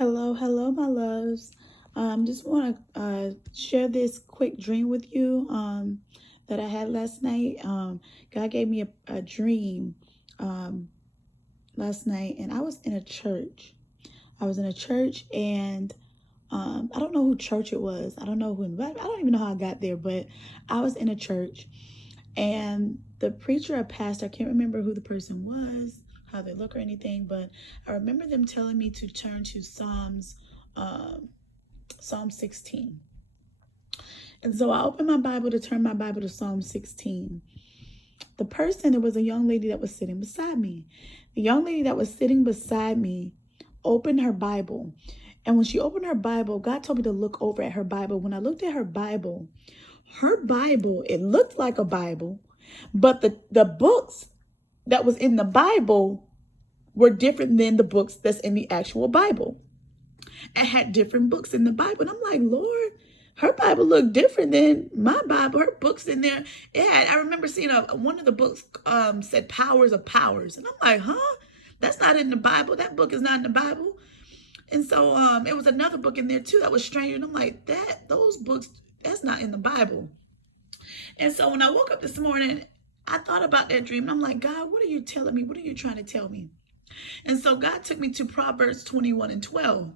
Hello, hello, my loves. Just want to share this quick dream with you that I had last night. God gave me a dream um, last night, and I was in a church. I was in a church, and I don't know who church it was. I don't know who invited. I don't even know how I got there, but I was in a church, and the preacher or pastor, I can't remember who the person was, how they look or anything, but I remember them telling me to turn to um, Psalm 16. And so I opened my Bible to turn my Bible to Psalm 16. The person, it was a young lady that was sitting beside me. The young lady that was sitting beside me opened her Bible. And when she opened her Bible, God told me to look over at her Bible. When I looked at her Bible, it looked like a Bible, but the books that was in the Bible were different than the books that's in the actual Bible. It had different books in the Bible. And I'm like, Lord, her Bible looked different than my Bible. Her books in there, I remember seeing one of the books said Powers of Powers. And I'm like, huh? That's not in the Bible. That book is not in the Bible. And so it was another book in there too that was strange. And I'm like, those books, that's not in the Bible. And so when I woke up this morning, I thought about that dream. And I'm like, God, what are you telling me? What are you trying to tell me? And so God took me to Proverbs 21:12.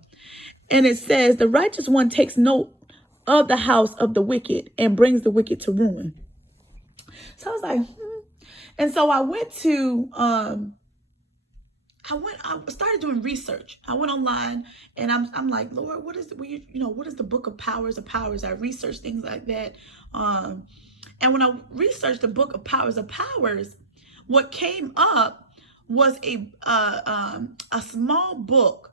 And it says, the righteous one takes note of the house of the wicked and brings the wicked to ruin. So I was like, And so I went to, I started doing research. I went online and I'm like, Lord, what is the book of Powers of Powers? I researched things like that. And when I researched the book of Powers, what came up was a small book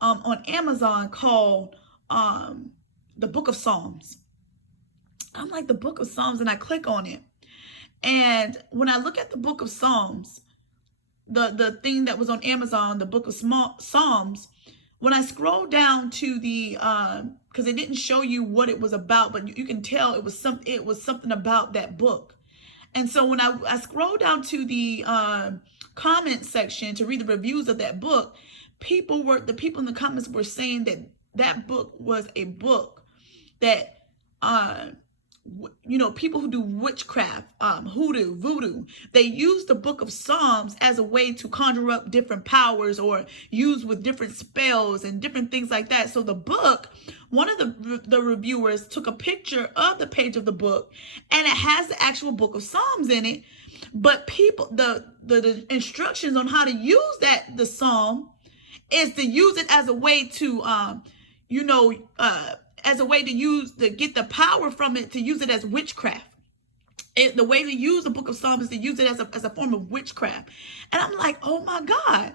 on Amazon called the Book of Psalms. I'm like, the Book of Psalms, and I click on it. And when I look at the Book of Psalms, the thing that was on Amazon, the Book of Psalms, when I scroll down to the because it didn't show you what it was about, but you can tell it was something about that book. And so when I scroll down to the comment section to read the reviews of that book, the people in the comments were saying that book was a book that people who do witchcraft, hoodoo, voodoo, they use the Book of Psalms as a way to conjure up different powers or use with different spells and different things like that. So the book, one of the reviewers took a picture of the page of the book, and it has the actual Book of Psalms in it. But the instructions on how to use the psalm is to use it as a way to to get the power from it, to use it as witchcraft. The way to use the Book of Psalms is to use it as a form of witchcraft. And I'm like, oh my God.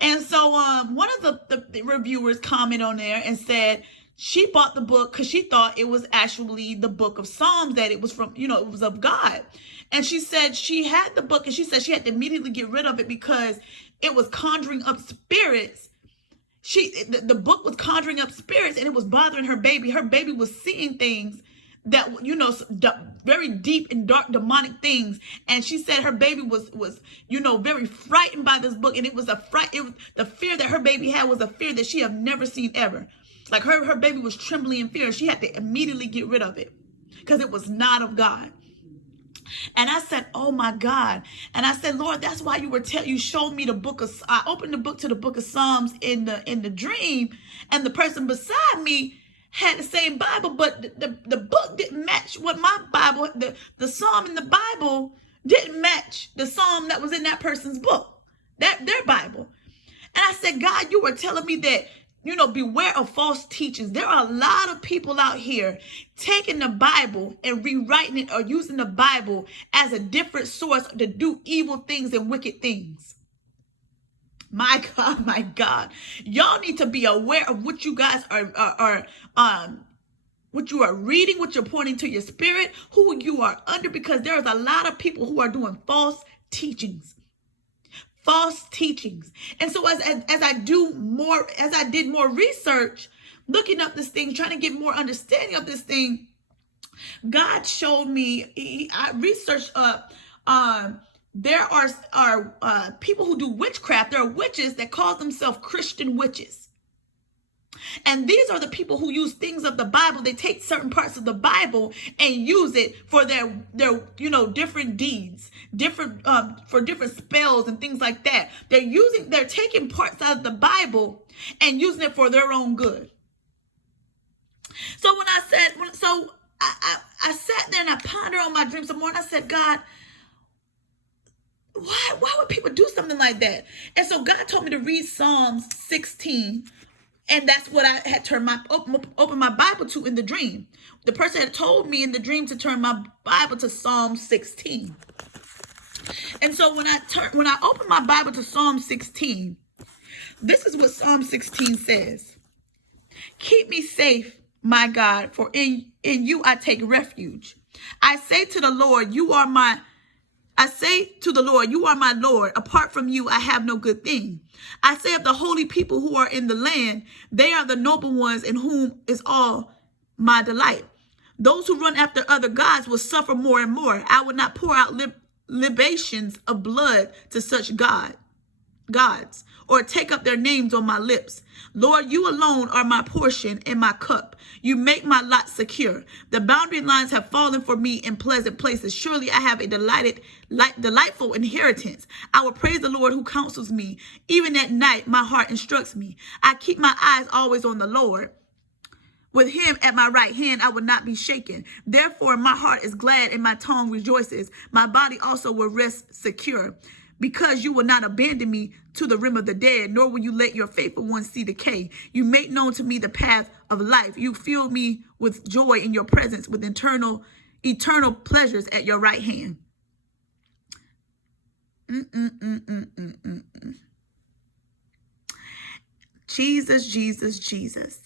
And so one of the reviewers commented on there and said she bought the book because she thought it was actually the Book of Psalms, that it was from, it was of God. And she said she had the book, and she said she had to immediately get rid of it because it was conjuring up spirits. The book was conjuring up spirits, and it was bothering her baby. Her baby was seeing things that, very deep and dark demonic things. And she said her baby was very frightened by this book. And it was the fear that her baby had was a fear that she had never seen ever. Like her baby was trembling in fear. She had to immediately get rid of it because it was not of God. And I said, oh my God. And I said, Lord, that's why you showed me I opened the book to the Book of Psalms in the dream, and the person beside me had the same Bible, but the book didn't match what my Bible, the Psalm in the Bible didn't match the Psalm that was in that person's book, their Bible. And I said, God, you were telling me that, beware of false teachings. There are a lot of people out here taking the Bible and rewriting it or using the Bible as a different source to do evil things and wicked things. My God, my God. Y'all need to be aware of what you guys are what you are reading, what you're pointing to your spirit, who you are under, because there's a lot of people who are doing false teachings. And so as I did more research, looking up this thing, trying to get more understanding of this thing, God showed me, I researched there are people who do witchcraft. There are witches that call themselves Christian witches. And these are the people who use things of the Bible. They take certain parts of the Bible and use it for their different deeds, different for different spells and things like that. They're taking parts out of the Bible and using it for their own good. So when I said, I sat there and I pondered on my dream some more, and I said, God, why would people do something like that? And so God told me to read Psalms 16. And that's what I had turned open my Bible to in the dream. The person had told me in the dream to turn my Bible to Psalm 16. And so when I opened my Bible to Psalm 16, this is what Psalm 16 says. Keep me safe, my God, for in you I take refuge. I say to the Lord, you are my Lord. Apart from you, I have no good thing. I say of the holy people who are in the land, they are the noble ones in whom is all my delight. Those who run after other gods will suffer more and more. I will not pour out libations of blood to such gods, or take up their names on my lips. Lord, you alone are my portion and my cup. You make my lot secure. The boundary lines have fallen for me in pleasant places. Surely I have a delightful inheritance. I will praise the Lord who counsels me. Even at night, my heart instructs me. I keep my eyes always on the Lord. With him at my right hand, I will not be shaken. Therefore, my heart is glad and my tongue rejoices. My body also will rest secure. Because you will not abandon me to the rim of the dead, nor will you let your faithful ones see decay. You make known to me the path of life. You fill me with joy in your presence, with eternal pleasures at your right hand. Jesus, Jesus, Jesus.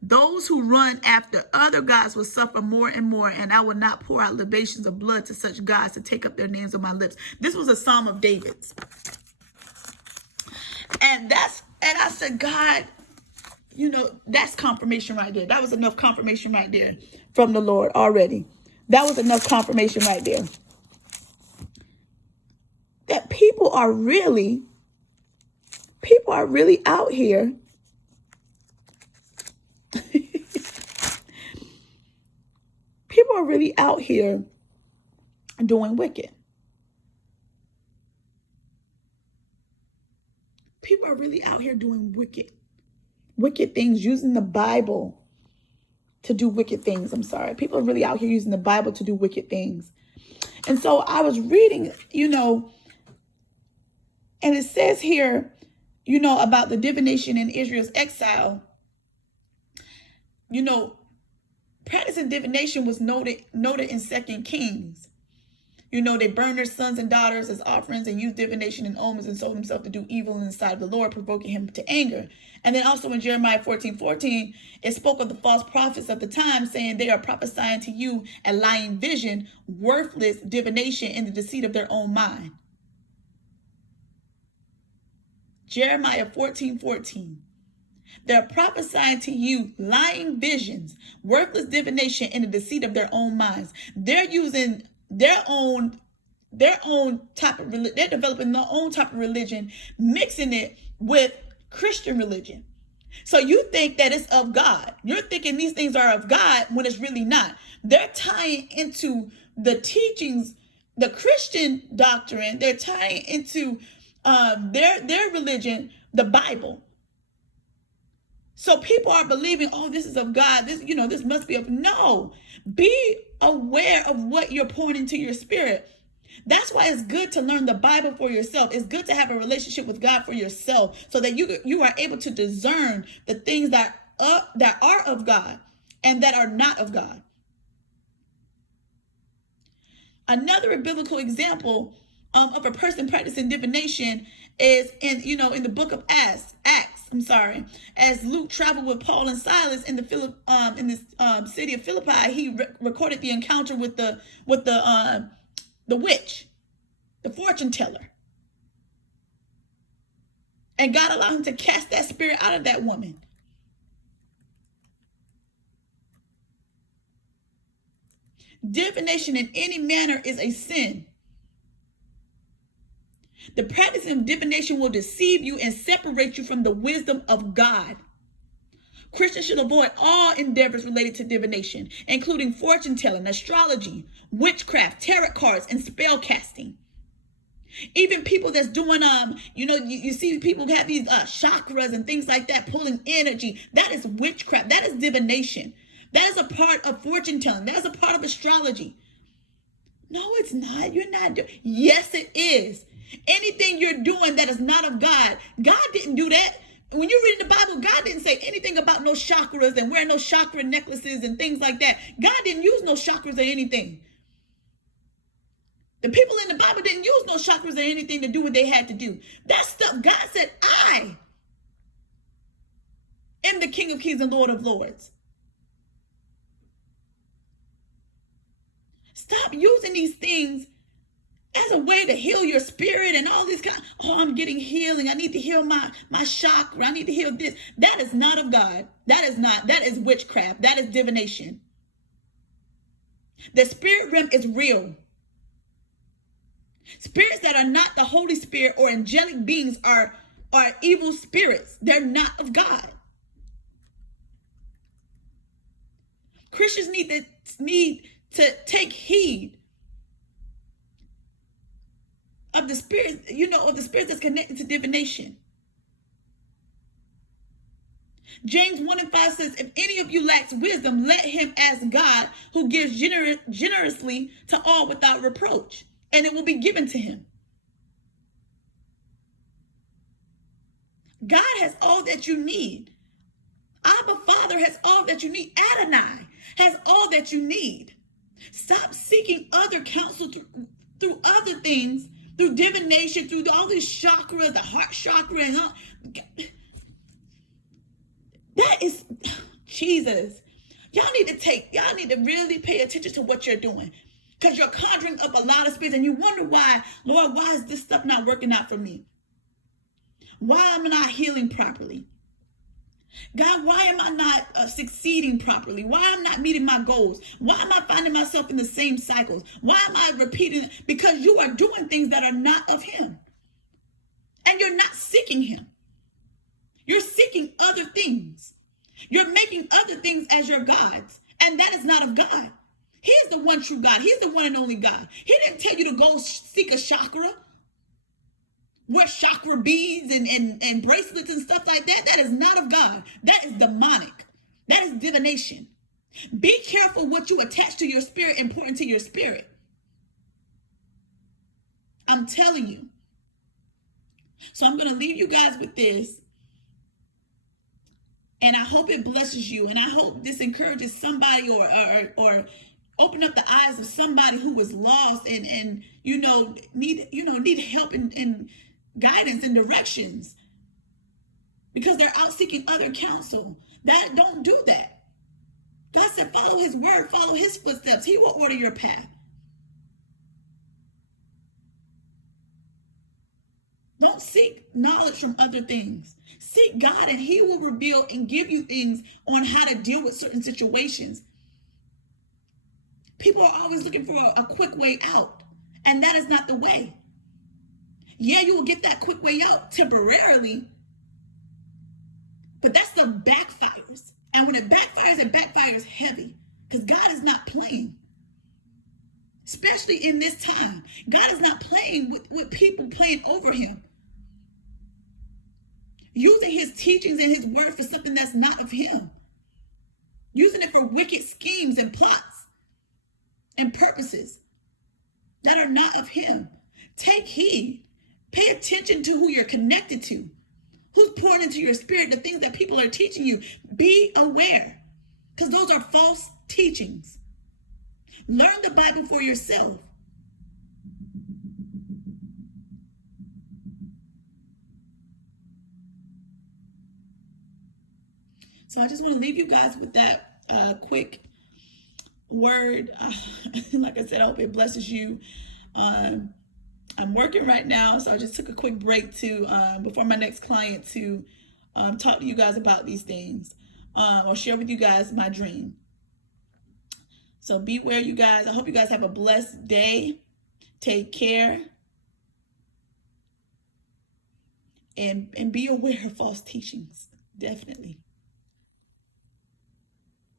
Those who run after other gods will suffer more and more, and I will not pour out libations of blood to such gods to take up their names on my lips. This was a Psalm of David's. And I said, God, that's confirmation right there. That was enough confirmation right there from the Lord already. That was enough confirmation right there. That people are really out here people are really out here doing wicked. People are really out here doing wicked things, using the Bible to do wicked things. I'm sorry. People are really out here using the Bible to do wicked things. And so I was reading, and it says here, about the divination in Israel's exile. Practicing divination was noted in 2 Kings. They burned their sons and daughters as offerings and used divination and omens and sold themselves to do evil in the sight of the Lord, provoking him to anger. And then also in Jeremiah 14:14, it spoke of the false prophets of the time, saying they are prophesying to you a lying vision, worthless divination in the deceit of their own mind. Jeremiah 14:14. They're prophesying to you lying visions, worthless divination in the deceit of their own minds. They're using their own type of religion. They're developing their own type of religion, mixing it with Christian religion. So you think that it's of God. You're thinking these things are of God when it's really not. They're tying into the teachings, the Christian doctrine. They're tying into their religion, the Bible. So people are believing, oh, this is of God. This must be of. No. Be aware of what you're pouring into your spirit. That's why it's good to learn the Bible for yourself. It's good to have a relationship with God for yourself, so that you are able to discern the things that are of God and that are not of God. Another biblical example of a person practicing divination is in the book of Acts. As Luke traveled with Paul and Silas in the city of Philippi, he recorded the encounter with the witch, the fortune teller, and God allowed him to cast that spirit out of that woman. Divination in any manner is a sin. The practice of divination will deceive you and separate you from the wisdom of God. Christians should avoid all endeavors related to divination, including fortune telling, astrology, witchcraft, tarot cards, and spell casting. Even people that's doing, you see people have these chakras and things like that, pulling energy. That is witchcraft. That is divination. That is a part of fortune telling. That is a part of astrology. No, it's not. You're not doing. Yes, it is. Anything you're doing that is not of God, God didn't do that. When you read the Bible, God didn't say anything about no chakras and wearing no chakra necklaces and things like that. God didn't use no chakras or anything. The people in the Bible didn't use no chakras or anything to do what they had to do. That stuff, God said, I am the King of Kings and Lord of Lords. Stop using these things as a way to heal your spirit and all these kind. Oh, I'm getting healing. I need to heal my chakra. I need to heal this. That is not of God. That is witchcraft. That is divination. The spirit realm is real. Spirits that are not the Holy Spirit or angelic beings are evil spirits. They're not of God. Christians need to take heed of the spirit, of the spirit that's connected to divination. James 1:5 says, if any of you lacks wisdom, let him ask God, who gives generously to all without reproach, and it will be given to him. God has all that you need. Abba Father has all that you need. Adonai has all that you need. Stop seeking other counsel through other things, through divination, through all these chakras, the heart chakra, and all. That is Jesus. Y'all need to really pay attention to what you're doing. Because you're conjuring up a lot of spirits and you wonder why, Lord, why is this stuff not working out for me? Why am I not healing properly? God, why am I not succeeding properly? Why am I not meeting my goals? Why am I finding myself in the same cycles? Why am I repeating? Because you are doing things that are not of him. And you're not seeking him. You're seeking other things. You're making other things as your gods. And that is not of God. He is the one true God. He's the one and only God. He didn't tell you to go seek a chakra. Wear chakra beads and bracelets and stuff like that. That is not of God. That is demonic. That is divination. Be careful what you attach to your spirit and pour into your spirit. I'm telling you. So I'm going to leave you guys with this. And I hope it blesses you. And I hope this encourages somebody or open up the eyes of somebody who was lost and need help and guidance and directions. Because they're out seeking other counsel. Don't do that. God said, follow his word, follow his footsteps. He will order your path. Don't seek knowledge from other things. Seek God and he will reveal and give you things on how to deal with certain situations. People are always looking for a quick way out. And that is not the way. Yeah, you will get that quick way out temporarily. But that's the backfires. And when it backfires heavy. Because God is not playing. Especially in this time. God is not playing with people playing over him. Using his teachings and his word for something that's not of him. Using it for wicked schemes and plots and purposes that are not of him. Take heed. Pay attention to who you're connected to. Who's pouring into your spirit, the things that people are teaching you. Be aware. Because those are false teachings. Learn the Bible for yourself. So I just want to leave you guys with that quick word. Like I said, I hope it blesses you. I'm working right now, so I just took a quick break before my next client to talk to you guys about these things or share with you guys my dream. So beware, you guys. I hope you guys have a blessed day. Take care. and be aware of false teachings. Definitely.